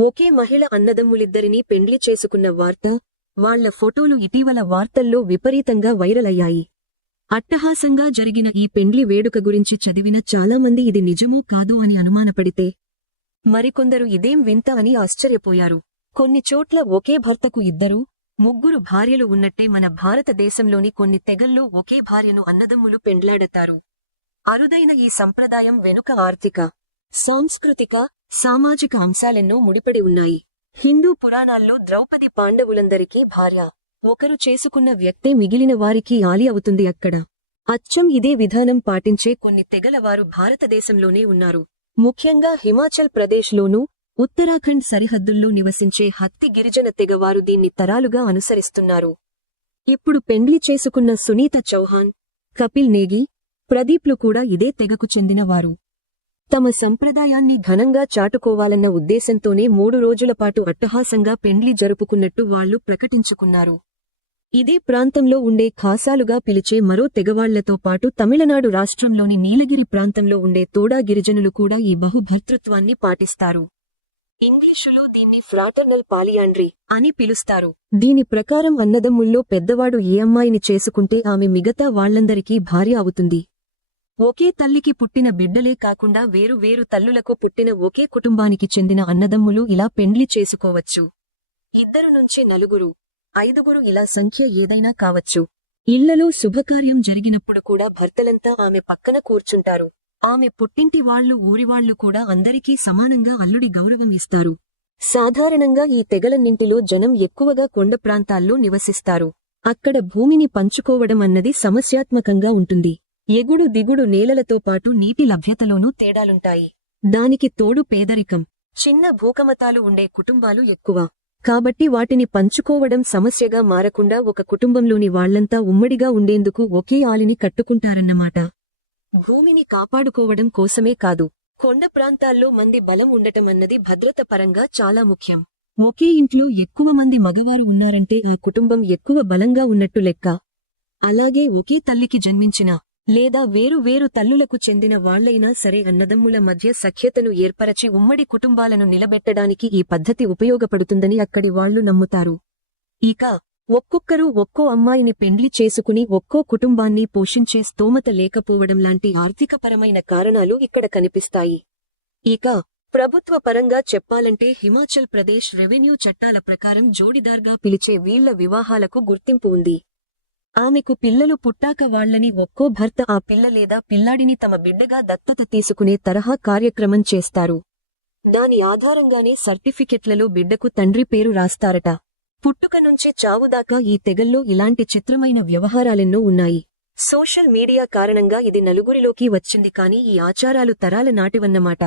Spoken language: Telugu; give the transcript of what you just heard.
ఒకే మహిళ అన్నదమ్ములిద్దరినీ పెండ్లి చేసుకున్న వార్త, వాళ్ల ఫోటోలు ఇటీవల వార్తల్లో విపరీతంగా వైరల్ అయ్యాయి. అట్టహాసంగా జరిగిన ఈ పెండ్లి వేడుక గురించి చదివిన చాలామంది ఇది నిజమో కాదో అని అనుమానపడితే, మరికొందరు ఇదేం వింత అని ఆశ్చర్యపోయారు. కొన్ని చోట్ల ఒకే భర్తకు ఇద్దరు, ముగ్గురు భార్యలు ఉన్నట్టే మన భారతదేశంలోని కొన్ని తెగల్లో ఒకే భార్యను అన్నదమ్ములు పెండ్లాడతారు. అరుదైన ఈ సంప్రదాయం వెనుక ఆర్థిక, సాంస్కృతిక, సామాజిక అంశాలెన్నో ముడిపడి ఉన్నాయి. హిందూ పురాణాల్లో ద్రౌపది పాండవులందరికీ భార్య. ఒకరు చేసుకున్న వ్యక్తే మిగిలిన వారికి ఆలి అవుతుంది. అక్కడ అచ్చం ఇదే విధానం పాటించే కొన్ని తెగలవారు భారతదేశంలోనే ఉన్నారు. ముఖ్యంగా హిమాచల్ ప్రదేశ్లోనూ, ఉత్తరాఖండ్ సరిహద్దుల్లో నివసించే హత్తి గిరిజన తెగవారు దీన్ని తరాలుగా అనుసరిస్తున్నారు. ఇప్పుడు పెండ్లి చేసుకున్న సునీత చౌహాన్, కపిల్ నేగి, ప్రదీప్లు కూడా ఇదే తెగకు చెందినవారు. తమ సంప్రదాయాన్ని ఘనంగా చాటుకోవాలన్న ఉద్దేశంతోనే 3 రోజులపాటు అట్టహాసంగా పెండ్లి జరుపుకున్నట్టు వాళ్లు ప్రకటించుకున్నారు. ఇదే ప్రాంతంలో ఉండే ఖాసాలుగా పిలిచే మరో తెగవాళ్లతో పాటు తమిళనాడు రాష్ట్రంలోని నీలగిరి ప్రాంతంలో ఉండే తోడా గిరిజనులు కూడా ఈ బహుభర్తృత్వాన్ని పాటిస్తారు. ఇంగ్లీషులో దీన్ని ఫ్రాటర్నల్ పాలియాండ్రీ అని పిలుస్తారు. దీని ప్రకారం అన్నదమ్ముల్లో పెద్దవాడు ఏ అమ్మాయిని చేసుకుంటే ఆమె మిగతా వాళ్లందరికీ భార్య అవుతుంది. ఒకే తల్లికి పుట్టిన బిడ్డలే కాకుండా వేరు వేరు తల్లులకు పుట్టిన ఒకే కుటుంబానికి చెందిన అన్నదమ్ములు ఇలా పెండ్లి చేసుకోవచ్చు. 2 నుంచి 4, 5 ఇలా సంఖ్య ఏదైనా కావచ్చు. ఇళ్లలో శుభకార్యం జరిగినప్పుడు కూడా భర్తలంతా ఆమె పక్కన కూర్చుంటారు. ఆమె పుట్టింటి వాళ్లు, ఊరివాళ్లు కూడా అందరికీ సమానంగా అల్లుడి గౌరవం ఇస్తారు. సాధారణంగా ఈ తెగలన్నింటిలో జనం ఎక్కువగా కొండ ప్రాంతాల్లో నివసిస్తారు. అక్కడ భూమిని పంచుకోవడం అన్నది సమస్యాత్మకంగా ఉంటుంది. ఎగుడు దిగుడు నేలలతో పాటు నీటి లభ్యతలోనూ తేడాలుంటాయి. దానికి తోడు పేదరికం, చిన్న భూకమతాలు ఉండే కుటుంబాలు ఎక్కువ. కాబట్టి వాటిని పంచుకోవడం సమస్యగా మారకుండా ఒక కుటుంబంలోని వాళ్లంతా ఉమ్మడిగా ఉండేందుకు ఒకే ఆలిని కట్టుకుంటారన్నమాట. భూమిని కాపాడుకోవడం కోసమే కాదు, కొండ ప్రాంతాల్లో మంది బలం ఉండటం అన్నది భద్రత పరంగా చాలా ముఖ్యం. ఒకే ఇంట్లో ఎక్కువ మంది మగవారు ఉన్నారంటే ఆ కుటుంబం ఎక్కువ బలంగా ఉన్నట్టు లెక్క. అలాగే ఒకే తల్లికి జన్మించిన లేదా వేరు వేరు తల్లులకు చెందిన వాళ్లైనా సరే అన్నదమ్ముల మధ్య సఖ్యతను ఏర్పరచి ఉమ్మడి కుటుంబాలను నిలబెట్టడానికి ఈ పద్ధతి ఉపయోగపడుతుందని అక్కడి వాళ్లు నమ్ముతారు. ఇక ఒక్కొక్కరు ఒక్కో అమ్మాయిని పెండ్లి చేసుకుని ఒక్కో కుటుంబాన్ని పోషించే స్తోమత లేకపోవడం లాంటి ఆర్థికపరమైన కారణాలు ఇక్కడ కనిపిస్తాయి. ఇక ప్రభుత్వ పరంగా చెప్పాలంటే హిమాచల్ ప్రదేశ్ రెవెన్యూ చట్టాల ప్రకారం జోడిదార్గా పిలిచే వీళ్ల వివాహాలకు గుర్తింపు ఉంది. ఆమెకు పిల్లలు పుట్టాక వాళ్లని ఒక్కో భర్త ఆ పిల్ల లేదా పిల్లాడిని తమ బిడ్డగా దత్తత తీసుకునే తరహా కార్యక్రమం చేస్తారు. దాని ఆధారంగానే సర్టిఫికెట్లలో బిడ్డకు తండ్రి పేరు రాస్తారట. పుట్టుక నుంచి చావుదాకా ఈ తెగల్లో ఇలాంటి చిత్రమైన వ్యవహారాలెన్నో ఉన్నాయి. సోషల్ మీడియా కారణంగా ఇది నలుగురిలోకి వచ్చింది, కానీ ఈ ఆచారాలు తరాల నాటివన్నమాట.